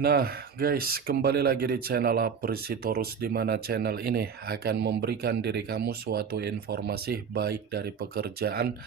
Nah, guys, kembali lagi di channel Apresitorus, di mana channel ini akan memberikan diri kamu suatu informasi baik dari pekerjaan,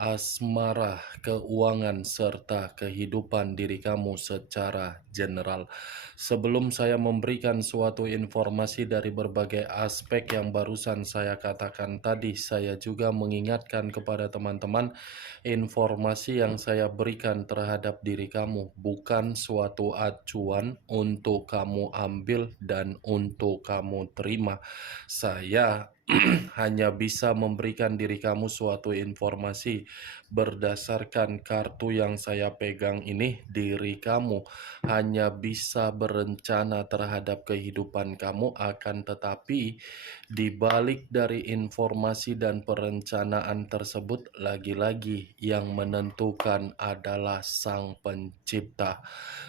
asmara, keuangan, serta kehidupan diri kamu secara general. Sebelum saya memberikan suatu informasi dari berbagai aspek yang barusan saya katakan tadi, saya juga mengingatkan kepada teman-teman, informasi yang saya berikan terhadap diri kamu bukan suatu acuan untuk kamu ambil dan untuk kamu terima. Saya hanya bisa memberikan diri kamu suatu informasi berdasarkan kartu yang saya pegang ini. Diri kamu hanya bisa berencana terhadap kehidupan kamu, akan tetapi di balik dari informasi dan perencanaan tersebut, lagi-lagi yang menentukan adalah Sang Pencipta.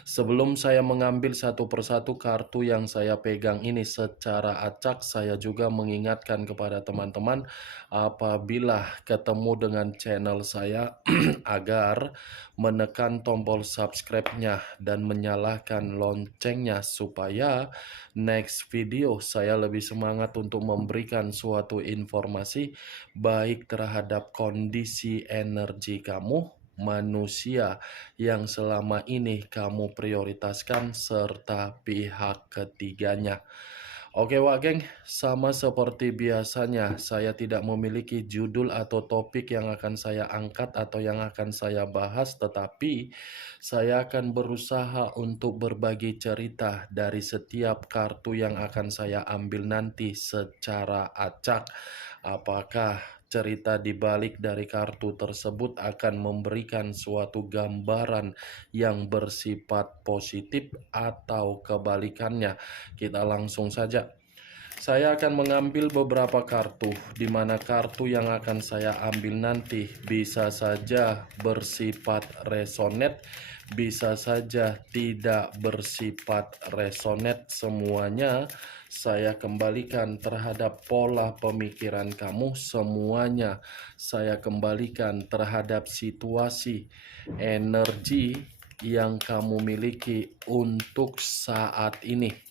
Sebelum saya mengambil satu persatu kartu yang saya pegang ini secara acak, saya juga mengingatkan kepada teman-teman apabila ketemu dengan channel saya agar menekan tombol subscribe-nya dan menyalakan loncengnya supaya next video saya lebih semangat untuk memberikan suatu informasi baik terhadap kondisi energi kamu, manusia yang selama ini kamu prioritaskan, serta pihak ketiganya. Oke Wak Geng, sama seperti biasanya saya tidak memiliki judul atau topik yang akan saya angkat atau yang akan saya bahas, tetapi saya akan berusaha untuk berbagi cerita dari setiap kartu yang akan saya ambil nanti secara acak. Apakah cerita di balik dari kartu tersebut akan memberikan suatu gambaran yang bersifat positif atau kebalikannya? Kita langsung saja. Saya akan mengambil beberapa kartu, di mana kartu yang akan saya ambil nanti bisa saja bersifat resonate, bisa saja tidak bersifat resonate. Semuanya saya kembalikan terhadap pola pemikiran kamu, semuanya saya kembalikan terhadap situasi, energi yang kamu miliki untuk saat ini.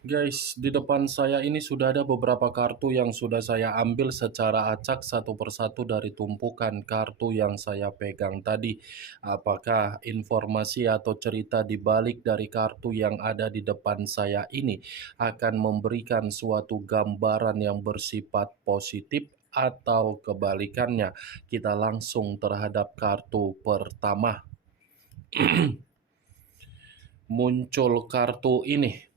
Guys, di depan saya ini sudah ada beberapa kartu yang sudah saya ambil secara acak satu persatu dari tumpukan kartu yang saya pegang tadi. Apakah informasi atau cerita di balik dari kartu yang ada di depan saya ini akan memberikan suatu gambaran yang bersifat positif atau kebalikannya? Kita langsung terhadap kartu pertama. Muncul kartu ini.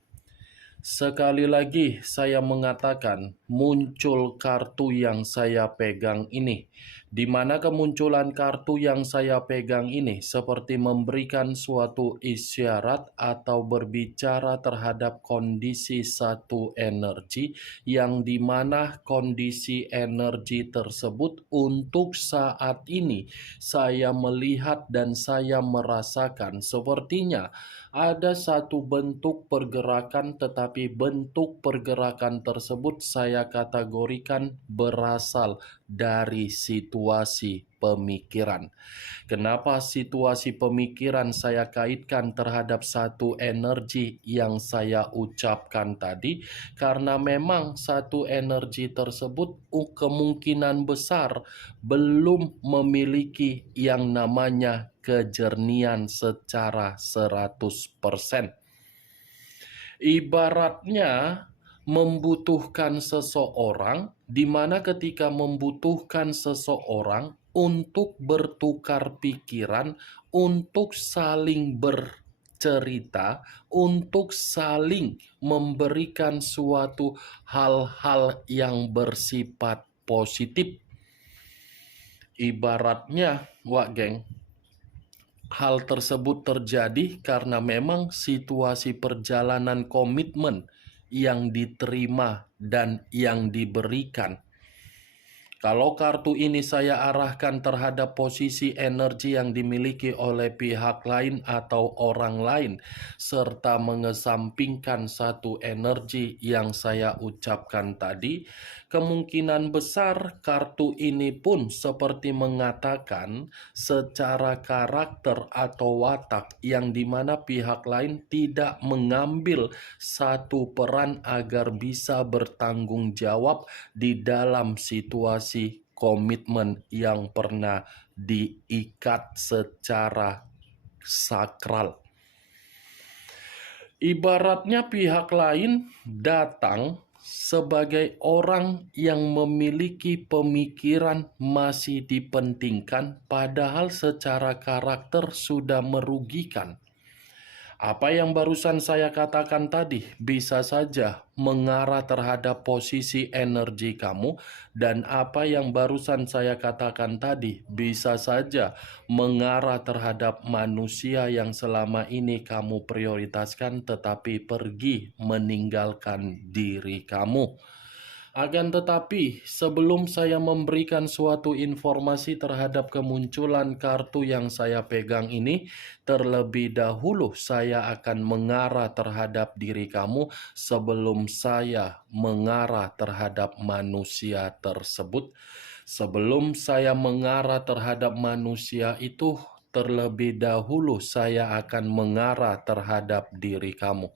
Sekali lagi saya mengatakan, muncul kartu yang saya pegang ini. Di mana kemunculan kartu yang saya pegang ini seperti memberikan suatu isyarat atau berbicara terhadap kondisi satu energi, yang dimana kondisi energi tersebut untuk saat ini saya melihat dan saya merasakan sepertinya ada satu bentuk pergerakan, tetapi bentuk pergerakan tersebut saya kategorikan berasal dari situasi pemikiran. Kenapa situasi pemikiran saya kaitkan terhadap satu energi yang saya ucapkan tadi? Karena memang satu energi tersebut kemungkinan besar belum memiliki yang namanya kejernihan secara 100%. Ibaratnya membutuhkan seseorang, di mana ketika membutuhkan seseorang untuk bertukar pikiran, untuk saling bercerita untuk saling memberikan suatu hal-hal yang bersifat positif. Ibaratnya, Wak Geng, hal tersebut terjadi karena memang situasi perjalanan komitmen yang diterima dan yang diberikan. Kalau kartu ini saya arahkan terhadap posisi energi yang dimiliki oleh pihak lain atau orang lain, serta mengesampingkan satu energi yang saya ucapkan tadi, kemungkinan besar kartu ini pun seperti mengatakan secara karakter atau watak yang dimana pihak lain tidak mengambil satu peran agar bisa bertanggung jawab di dalam situasi komitmen yang pernah diikat secara sakral. Ibaratnya pihak lain datang sebagai orang yang memiliki pemikiran masih dipentingkan, padahal secara karakter sudah merugikan. Apa yang barusan saya katakan tadi bisa saja mengarah terhadap posisi energi kamu, dan apa yang barusan saya katakan tadi bisa saja mengarah terhadap manusia yang selama ini kamu prioritaskan tetapi pergi meninggalkan diri kamu. Akan tetapi, sebelum saya memberikan suatu informasi terhadap kemunculan kartu yang saya pegang ini, terlebih dahulu saya akan mengarah terhadap diri kamu sebelum saya mengarah terhadap manusia tersebut. Sebelum saya mengarah terhadap manusia itu, terlebih dahulu saya akan mengarah terhadap diri kamu.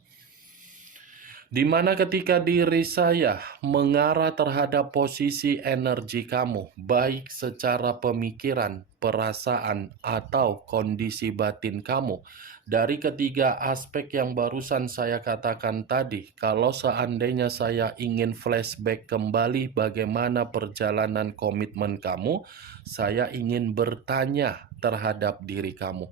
Di mana ketika diri saya mengarah terhadap posisi energi kamu, baik secara pemikiran, perasaan, atau kondisi batin kamu, dari ketiga aspek yang barusan saya katakan tadi, kalau seandainya saya ingin flashback kembali bagaimana perjalanan komitmen kamu, saya ingin bertanya terhadap diri kamu.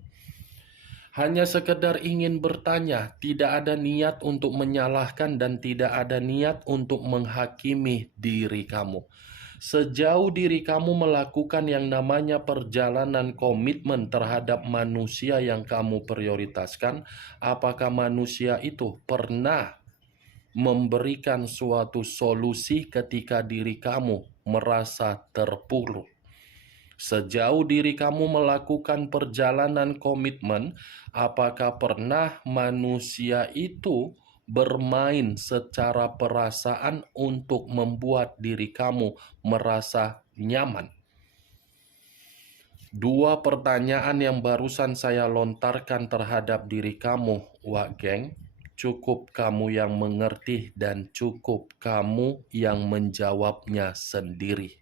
Hanya sekedar ingin bertanya, tidak ada niat untuk menyalahkan dan tidak ada niat untuk menghakimi diri kamu. Sejauh diri kamu melakukan yang namanya perjalanan komitmen terhadap manusia yang kamu prioritaskan, apakah manusia itu pernah memberikan suatu solusi ketika diri kamu merasa terpuruk? Sejauh diri kamu melakukan perjalanan komitmen, apakah pernah manusia itu bermain secara perasaan untuk membuat diri kamu merasa nyaman? Dua pertanyaan yang barusan saya lontarkan terhadap diri kamu, Wak Geng, cukup kamu yang mengerti dan cukup kamu yang menjawabnya sendiri.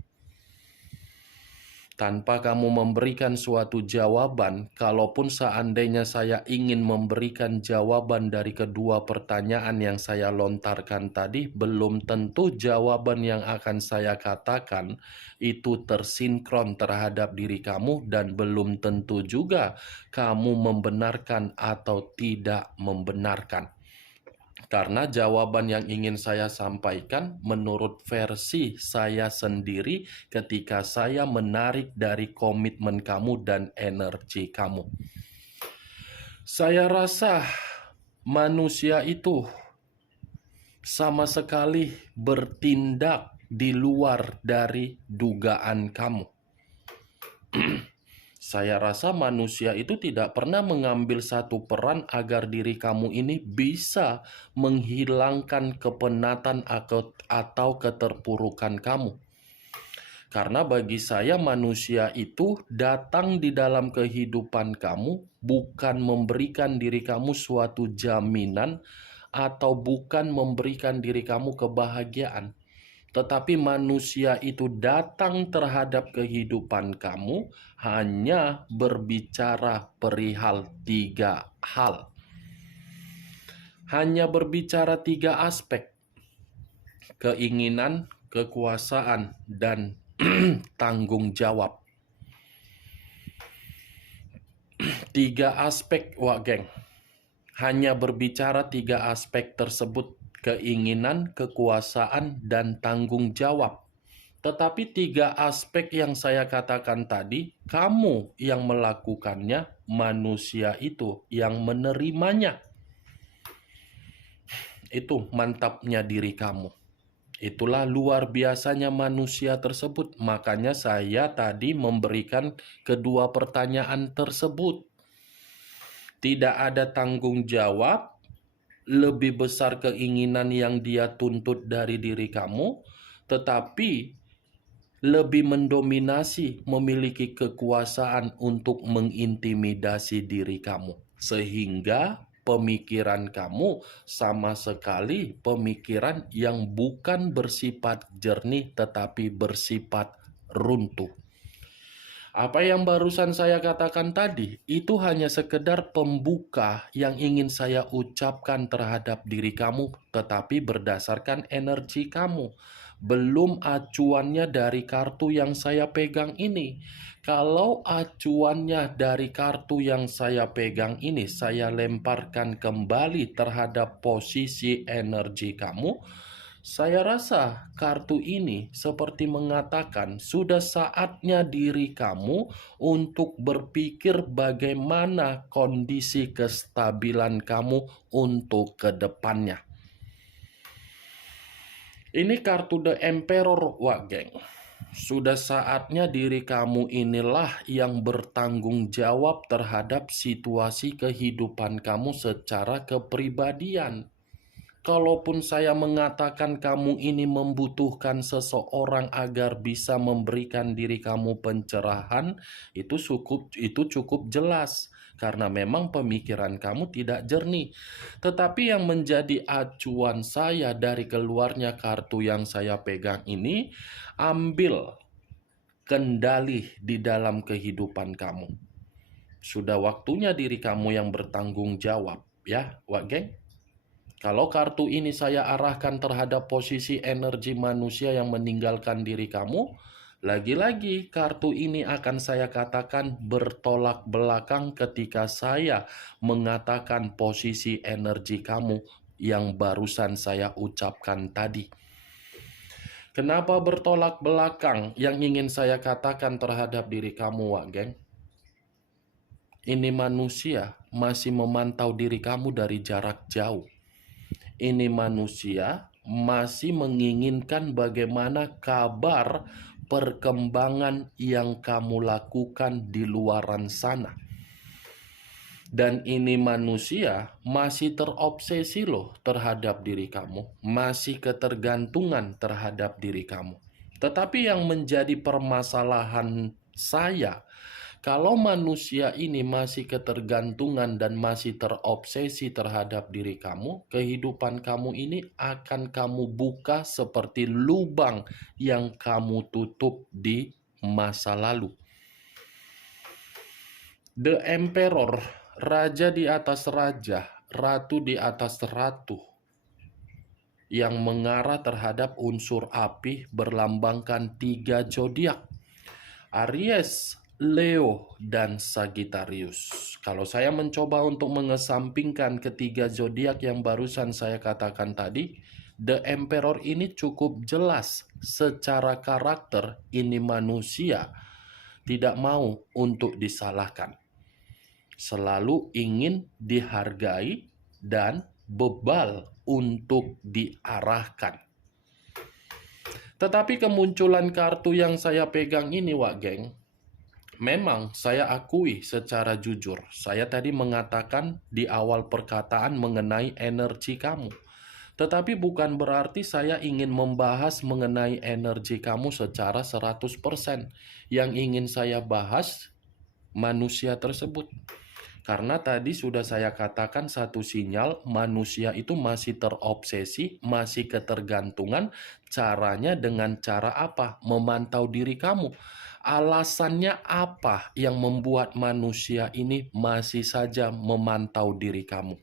Tanpa kamu memberikan suatu jawaban, kalaupun seandainya saya ingin memberikan jawaban dari kedua pertanyaan yang saya lontarkan tadi, belum tentu jawaban yang akan saya katakan itu tersinkron terhadap diri kamu, dan belum tentu juga kamu membenarkan atau tidak membenarkan. Karena jawaban yang ingin saya sampaikan menurut versi saya sendiri ketika saya menarik dari komitmen kamu dan energi kamu. Saya rasa manusia itu sama sekali bertindak di luar dari dugaan kamu. Saya rasa manusia itu tidak pernah mengambil satu peran agar diri kamu ini bisa menghilangkan kepenatan atau keterpurukan kamu. Karena bagi saya manusia itu datang di dalam kehidupan kamu bukan memberikan diri kamu suatu jaminan atau bukan memberikan diri kamu kebahagiaan. Tetapi manusia itu datang terhadap kehidupan kamu hanya berbicara perihal tiga hal. Hanya berbicara tiga aspek: keinginan, kekuasaan, dan tanggung jawab. Tiga aspek, Wak Geng. hanya berbicara 3 aspek tersebut, keinginan, kekuasaan, dan tanggung jawab. Tetapi 3 aspek yang saya katakan tadi, kamu yang melakukannya, manusia itu yang menerimanya. Itu mantapnya diri kamu. Itulah luar biasanya manusia tersebut. Makanya saya tadi memberikan kedua pertanyaan tersebut. Tidak ada tanggung jawab, lebih besar keinginan yang dia tuntut dari diri kamu, tetapi lebih mendominasi, memiliki kekuasaan untuk mengintimidasi diri kamu. Sehingga pemikiran kamu sama sekali pemikiran yang bukan bersifat jernih tetapi bersifat runtuh. Apa yang barusan saya katakan tadi, itu hanya sekedar pembuka yang ingin saya ucapkan terhadap diri kamu, tetapi berdasarkan energi kamu. Belum acuannya dari kartu yang saya pegang ini. Kalau acuannya dari kartu yang saya pegang ini, saya lemparkan kembali terhadap posisi energi kamu. Saya rasa kartu ini seperti mengatakan sudah saatnya diri kamu untuk berpikir bagaimana kondisi kestabilan kamu untuk ke depannya. Ini kartu The Emperor, Wak Geng. Sudah saatnya diri kamu inilah yang bertanggung jawab terhadap situasi kehidupan kamu secara kepribadian. Kalaupun saya mengatakan kamu ini membutuhkan seseorang agar bisa memberikan diri kamu pencerahan, itu cukup jelas karena memang pemikiran kamu tidak jernih. Tetapi yang menjadi acuan saya dari keluarnya kartu yang saya pegang ini, ambil kendali di dalam kehidupan kamu. Sudah waktunya diri kamu yang bertanggung jawab, ya, Wak Geng. Kalau kartu ini saya arahkan terhadap posisi energi manusia yang meninggalkan diri kamu, lagi-lagi kartu ini akan saya katakan bertolak belakang ketika saya mengatakan posisi energi kamu yang barusan saya ucapkan tadi. Kenapa bertolak belakang yang ingin saya katakan terhadap diri kamu, Wak Geng? Ini manusia masih memantau diri kamu dari jarak jauh. Ini manusia masih menginginkan bagaimana kabar perkembangan yang kamu lakukan di luaran sana. Dan ini manusia masih terobsesi loh terhadap diri kamu, masih ketergantungan terhadap diri kamu. Tetapi yang menjadi permasalahan saya, kalau manusia ini masih ketergantungan dan masih terobsesi terhadap diri kamu, kehidupan kamu ini akan kamu buka seperti lubang yang kamu tutup di masa lalu. The Emperor, raja di atas raja, ratu di atas ratu, yang mengarah terhadap unsur api berlambangkan 3 zodiak. Aries, Leo, dan Sagittarius. Kalau saya mencoba untuk mengesampingkan ketiga zodiak yang barusan saya katakan tadi, The Emperor ini cukup jelas secara karakter ini manusia tidak mau untuk disalahkan. Selalu ingin dihargai dan bebal untuk diarahkan. Tetapi kemunculan kartu yang saya pegang ini, Wak Geng, memang saya akui secara jujur. Saya tadi mengatakan di awal perkataan mengenai energi kamu. Tetapi bukan berarti saya ingin membahas mengenai energi kamu secara 100%. Yang ingin saya bahas manusia tersebut. Karena tadi sudah saya katakan satu sinyal manusia itu masih terobsesi, masih ketergantungan. Caranya dengan cara apa? Memantau diri kamu. Alasannya apa yang membuat manusia ini masih saja memantau diri kamu?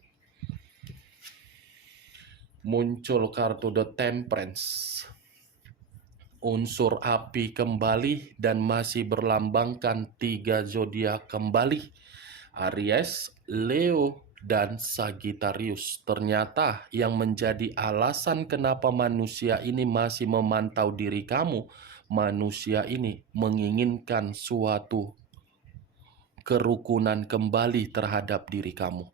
Muncul kartu The Temperance. Unsur api kembali dan masih berlambangkan 3 zodiak kembali. Aries, Leo, dan Sagittarius. Ternyata yang menjadi alasan kenapa manusia ini masih memantau diri kamu, manusia ini menginginkan suatu kerukunan kembali terhadap diri kamu.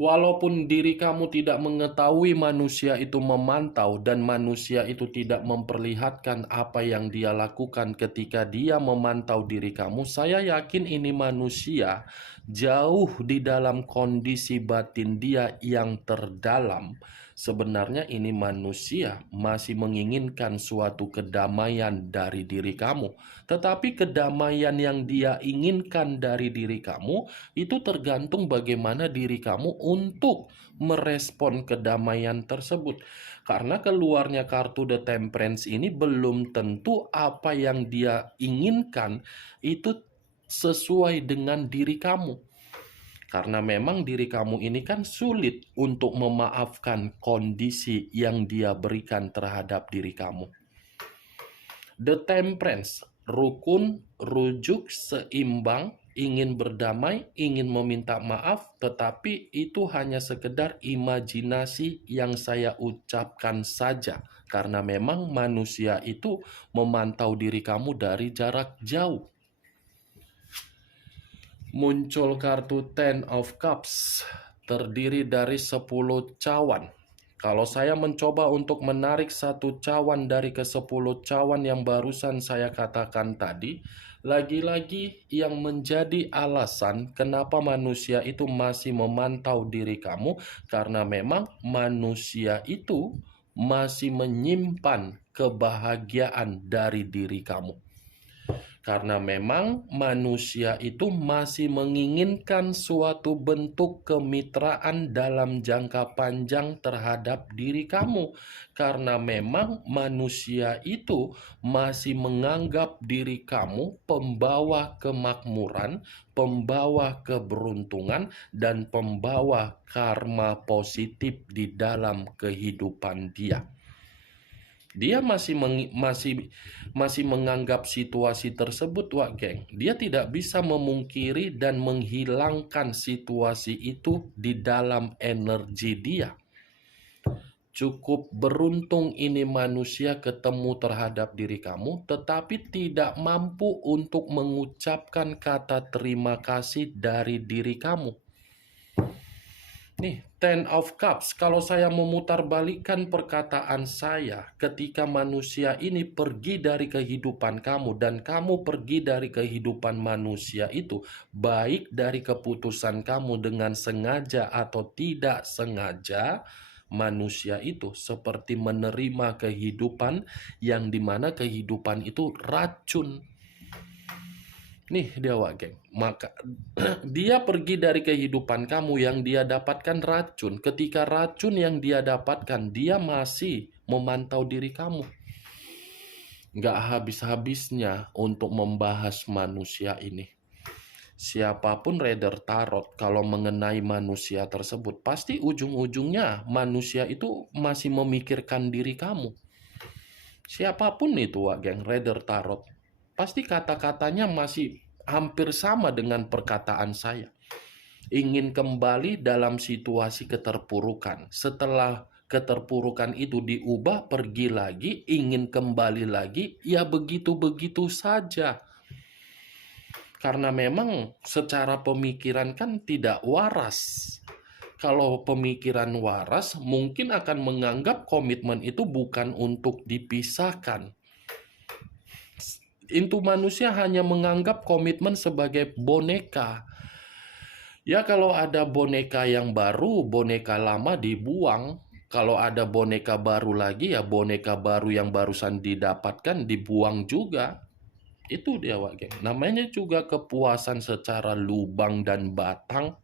Walaupun diri kamu tidak mengetahui manusia itu memantau dan manusia itu tidak memperlihatkan apa yang dia lakukan ketika dia memantau diri kamu, saya yakin ini manusia jauh di dalam kondisi batin dia yang terdalam. Sebenarnya ini manusia masih menginginkan suatu kedamaian dari diri kamu. Tetapi kedamaian yang dia inginkan dari diri kamu itu tergantung bagaimana diri kamu untuk merespon kedamaian tersebut. Karena keluarnya kartu The Temperance ini belum tentu apa yang dia inginkan itu sesuai dengan diri kamu. Karena memang diri kamu ini kan sulit untuk memaafkan kondisi yang dia berikan terhadap diri kamu. The Temperance, rukun, rujuk, seimbang, ingin berdamai, ingin meminta maaf, tetapi itu hanya sekedar imajinasi yang saya ucapkan saja. Karena memang manusia itu memantau diri kamu dari jarak jauh. Muncul kartu Ten of Cups, terdiri dari 10 cawan. Kalau saya mencoba untuk menarik satu cawan dari ke-10 cawan yang barusan saya katakan tadi, lagi-lagi yang menjadi alasan kenapa manusia itu masih memantau diri kamu, karena memang manusia itu masih menyimpan kebahagiaan dari diri kamu. Karena memang manusia itu masih menginginkan suatu bentuk kemitraan dalam jangka panjang terhadap diri kamu. Karena memang manusia itu masih menganggap diri kamu pembawa kemakmuran, pembawa keberuntungan, dan pembawa karma positif di dalam kehidupan dia. Dia masih menganggap situasi tersebut, Wak Geng. Dia tidak bisa memungkiri dan menghilangkan situasi itu di dalam energi dia. Cukup beruntung ini manusia ketemu terhadap diri kamu, tetapi tidak mampu untuk mengucapkan kata terima kasih dari diri kamu. Nih, Ten of Cups, kalau saya memutarbalikkan perkataan saya, ketika manusia ini pergi dari kehidupan kamu dan kamu pergi dari kehidupan manusia itu, baik dari keputusan kamu dengan sengaja atau tidak sengaja, manusia itu seperti menerima kehidupan yang dimana kehidupan itu racun. Nih dia, Wak Geng. Maka dia pergi dari kehidupan kamu yang dia dapatkan racun. Ketika racun yang dia dapatkan, dia masih memantau diri kamu. Nggak habis-habisnya untuk membahas manusia ini. Siapapun reader tarot kalau mengenai manusia tersebut, pasti ujung-ujungnya manusia itu masih memikirkan diri kamu. Siapapun itu, Wak Geng, reader tarot, pasti kata-katanya masih hampir sama dengan perkataan saya. Ingin kembali dalam situasi keterpurukan. Setelah keterpurukan itu diubah, pergi lagi, ingin kembali lagi, ya begitu-begitu saja. Karena memang secara pemikiran kan tidak waras. Kalau pemikiran waras, mungkin akan menganggap komitmen itu bukan untuk dipisahkan. Itu manusia hanya menganggap komitmen sebagai boneka. Ya, kalau ada boneka yang baru, boneka lama dibuang. Kalau ada boneka baru lagi, ya boneka baru yang barusan didapatkan dibuang juga. Itu dia, Wak Geng. Namanya juga kepuasan secara lubang dan batang.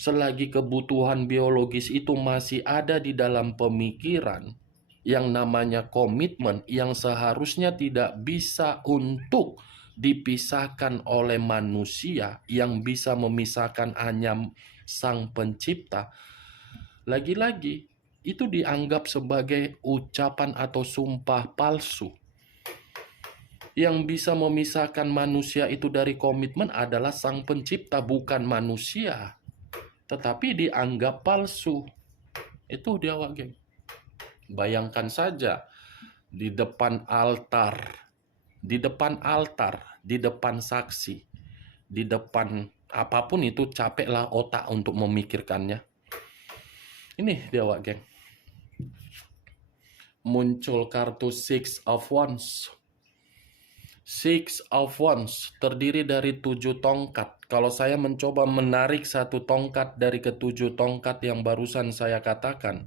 Selagi kebutuhan biologis itu masih ada di dalam pemikiran, yang namanya komitmen yang seharusnya tidak bisa untuk dipisahkan oleh manusia, yang bisa memisahkan hanya Sang Pencipta, lagi-lagi itu dianggap sebagai ucapan atau sumpah palsu. Yang bisa memisahkan manusia itu dari komitmen adalah Sang Pencipta, bukan manusia. Tetapi dianggap palsu. Itu dia, Wak Geng. Bayangkan saja, di depan altar, di depan altar, di depan saksi, di depan apapun itu, capeklah otak untuk memikirkannya. Ini dia, Wak Geng. Muncul kartu Six of Wands. Six of Wands terdiri dari 7 tongkat. Kalau saya mencoba menarik satu tongkat dari ketujuh tongkat yang barusan saya katakan,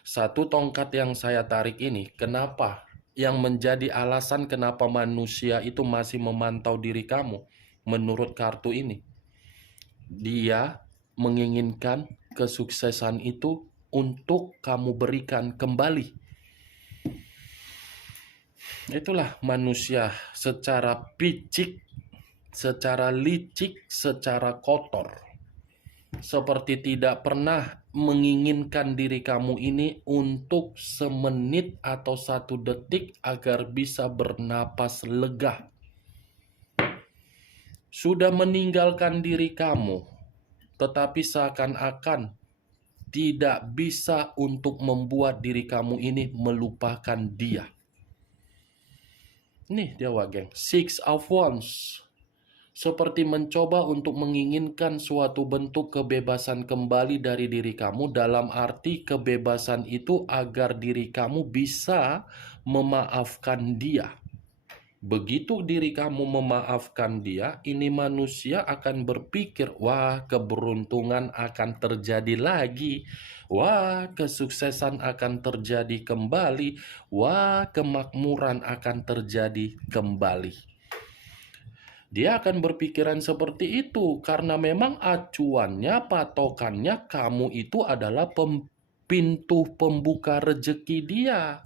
satu tongkat yang saya tarik ini, kenapa? Yang menjadi alasan kenapa manusia itu masih memantau diri kamu, menurut kartu ini. Dia menginginkan kesuksesan itu untuk kamu berikan kembali. Itulah manusia secara picik, secara licik, secara kotor. Seperti tidak pernah menginginkan diri kamu ini untuk semenit atau 1 detik agar bisa bernapas lega. Sudah meninggalkan diri kamu, tetapi seakan-akan tidak bisa untuk membuat diri kamu ini melupakan dia. Nih dia, Wak Geng. Six of Wands. Seperti mencoba untuk menginginkan suatu bentuk kebebasan kembali dari diri kamu, dalam arti kebebasan itu agar diri kamu bisa memaafkan dia. Begitu diri kamu memaafkan dia, ini manusia akan berpikir, wah, keberuntungan akan terjadi lagi. Wah, kesuksesan akan terjadi kembali. Wah, kemakmuran akan terjadi kembali. Dia akan berpikiran seperti itu karena memang acuannya, patokannya kamu itu adalah pintu pembuka rezeki dia.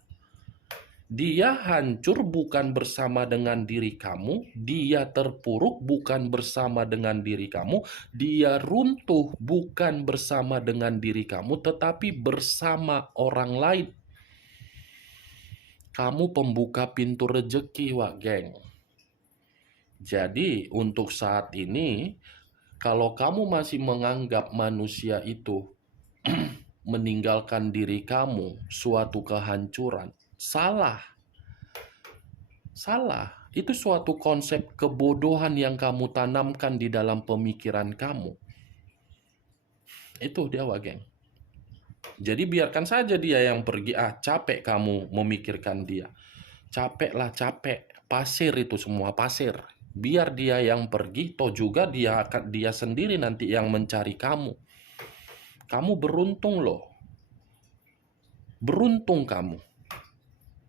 Dia hancur bukan bersama dengan diri kamu, dia terpuruk bukan bersama dengan diri kamu, dia runtuh bukan bersama dengan diri kamu, tetapi bersama orang lain. Kamu pembuka pintu rezeki, Wak Geng. Jadi untuk saat ini, kalau kamu masih menganggap manusia itu meninggalkan diri kamu suatu kehancuran, salah. Salah. Itu suatu konsep kebodohan yang kamu tanamkan di dalam pemikiran kamu. Itu dia, Wak Geng. Jadi biarkan saja dia yang pergi. Capek kamu memikirkan dia. Capeklah, capek. Pasir itu semua, pasir. Biar dia yang pergi, toh juga dia sendiri nanti yang mencari kamu. Kamu beruntung loh. Beruntung kamu.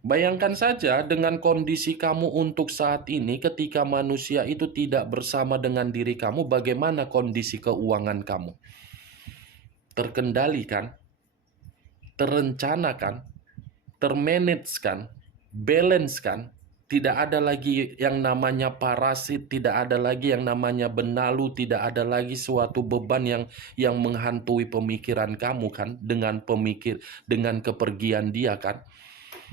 Bayangkan saja dengan kondisi kamu untuk saat ini, ketika manusia itu tidak bersama dengan diri kamu, bagaimana kondisi keuangan kamu? Terkendali kan? Terencanakan? Termanage kan? Balance kan? Tidak ada lagi yang namanya parasit, tidak ada lagi yang namanya benalu, tidak ada lagi suatu beban yang menghantui pemikiran kamu kan, dengan kepergian dia kan.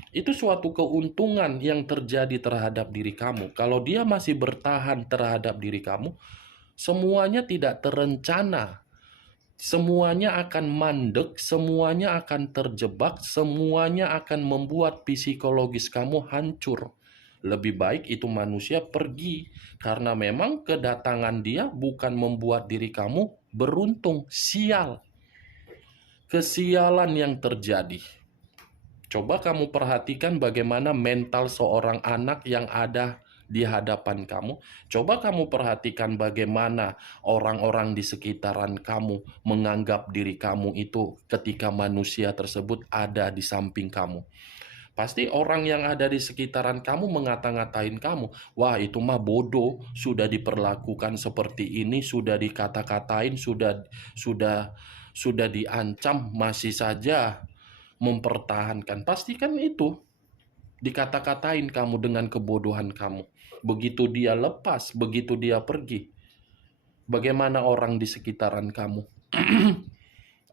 Itu suatu keuntungan yang terjadi terhadap diri kamu. Kalau dia masih bertahan terhadap diri kamu, semuanya tidak terencana. Semuanya akan mandek, semuanya akan terjebak, semuanya akan membuat psikologis kamu hancur. Lebih baik itu manusia pergi, karena memang kedatangan dia bukan membuat diri kamu beruntung, sial. Kesialan yang terjadi. Coba kamu perhatikan bagaimana mental seorang anak yang ada di hadapan kamu. Coba kamu perhatikan bagaimana orang-orang di sekitaran kamu menganggap diri kamu itu ketika manusia tersebut ada di samping kamu. Pasti orang yang ada di sekitaran kamu mengata-ngatain kamu. Wah, itu mah bodoh, sudah diperlakukan seperti ini, sudah dikata-katain, sudah diancam, masih saja mempertahankan. Pastikan itu dikata-katain kamu dengan kebodohan kamu. Begitu dia lepas, begitu dia pergi, bagaimana orang di sekitaran kamu?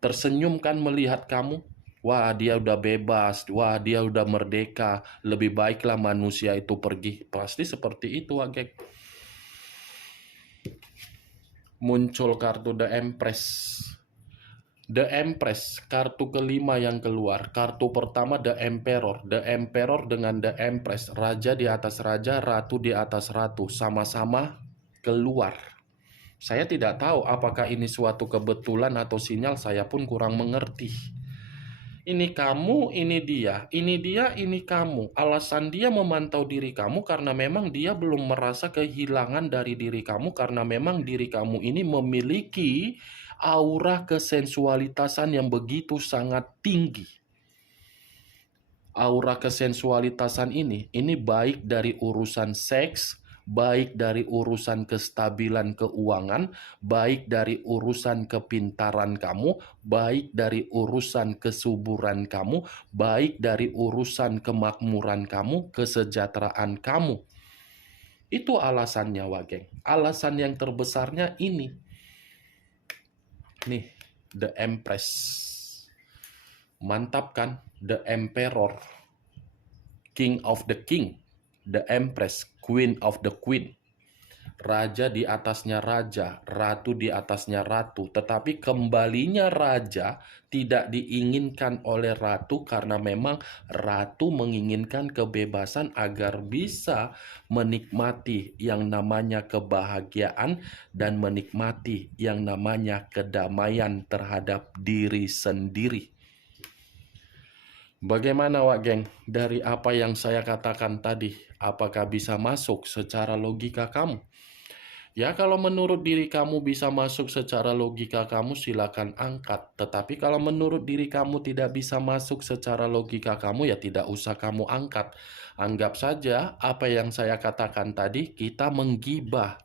Tersenyum kan melihat kamu? Wah, dia udah bebas, wah dia udah merdeka, lebih baiklah manusia itu pergi. Pasti seperti itu, geng. Muncul kartu The Empress. The Empress, kartu kelima yang keluar. Kartu pertama The Emperor. The Emperor dengan The Empress. Raja di atas raja, ratu di atas ratu. Sama-sama keluar. Saya tidak tahu apakah ini suatu kebetulan atau sinyal, saya pun kurang mengerti. Ini kamu, ini dia, ini kamu. Alasan dia memantau diri kamu karena memang dia belum merasa kehilangan dari diri kamu, karena memang diri kamu ini memiliki aura kesensualitasan yang begitu sangat tinggi. Aura kesensualitasan ini baik dari urusan seks, baik dari urusan kestabilan keuangan, baik dari urusan kepintaran kamu, baik dari urusan kesuburan kamu, baik dari urusan kemakmuran kamu, kesejahteraan kamu. Itu alasannya, Wageng. Alasan yang terbesarnya ini. Nih, The Empress. Mantap kan? The Emperor. King of the King. The Empress, Queen of the Queen. Raja di atasnya raja, ratu di atasnya ratu. Tetapi kembalinya raja tidak diinginkan oleh ratu karena memang ratu menginginkan kebebasan agar bisa menikmati yang namanya kebahagiaan dan menikmati yang namanya kedamaian terhadap diri sendiri. Bagaimana, Wak Geng? Dari apa yang saya katakan tadi, apakah bisa masuk secara logika kamu? Ya, kalau menurut diri kamu bisa masuk secara logika kamu, silakan angkat. Tetapi kalau menurut diri kamu tidak bisa masuk secara logika kamu, ya tidak usah kamu angkat. Anggap saja apa yang saya katakan tadi, kita menggibah.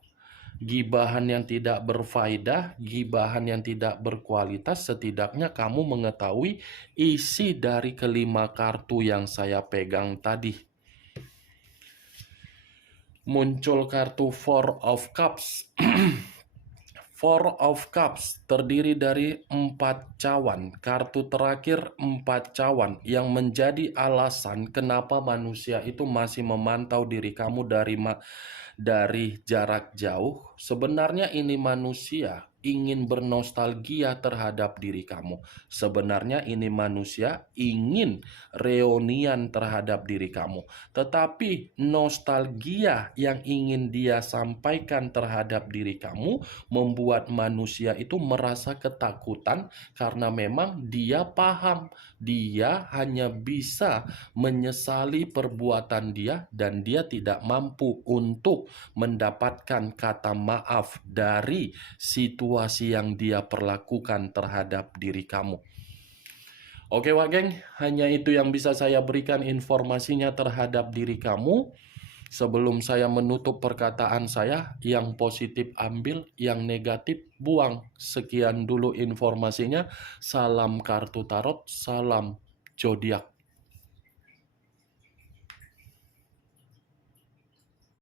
Gibahan yang tidak berfaedah, gibahan yang tidak berkualitas, setidaknya kamu mengetahui isi dari kelima kartu yang saya pegang tadi. Muncul kartu Four of Cups. Four of Cups terdiri dari 4 cawan. Kartu terakhir 4 cawan yang menjadi alasan kenapa manusia itu masih memantau diri kamu dari jarak jauh. Sebenarnya ini manusia ingin bernostalgia terhadap diri kamu. Sebenarnya ini manusia ingin reunian terhadap diri kamu. Tetapi nostalgia yang ingin dia sampaikan terhadap diri kamu membuat manusia itu merasa ketakutan karena memang dia paham dia hanya bisa menyesali perbuatan dia dan dia tidak mampu untuk mendapatkan kata maaf dari situasi yang dia perlakukan terhadap diri kamu. Oke, Wak Geng, hanya itu yang bisa saya berikan informasinya terhadap diri kamu. Sebelum saya menutup perkataan saya, yang positif ambil, yang negatif buang. Sekian dulu informasinya. Salam kartu tarot, salam zodiak.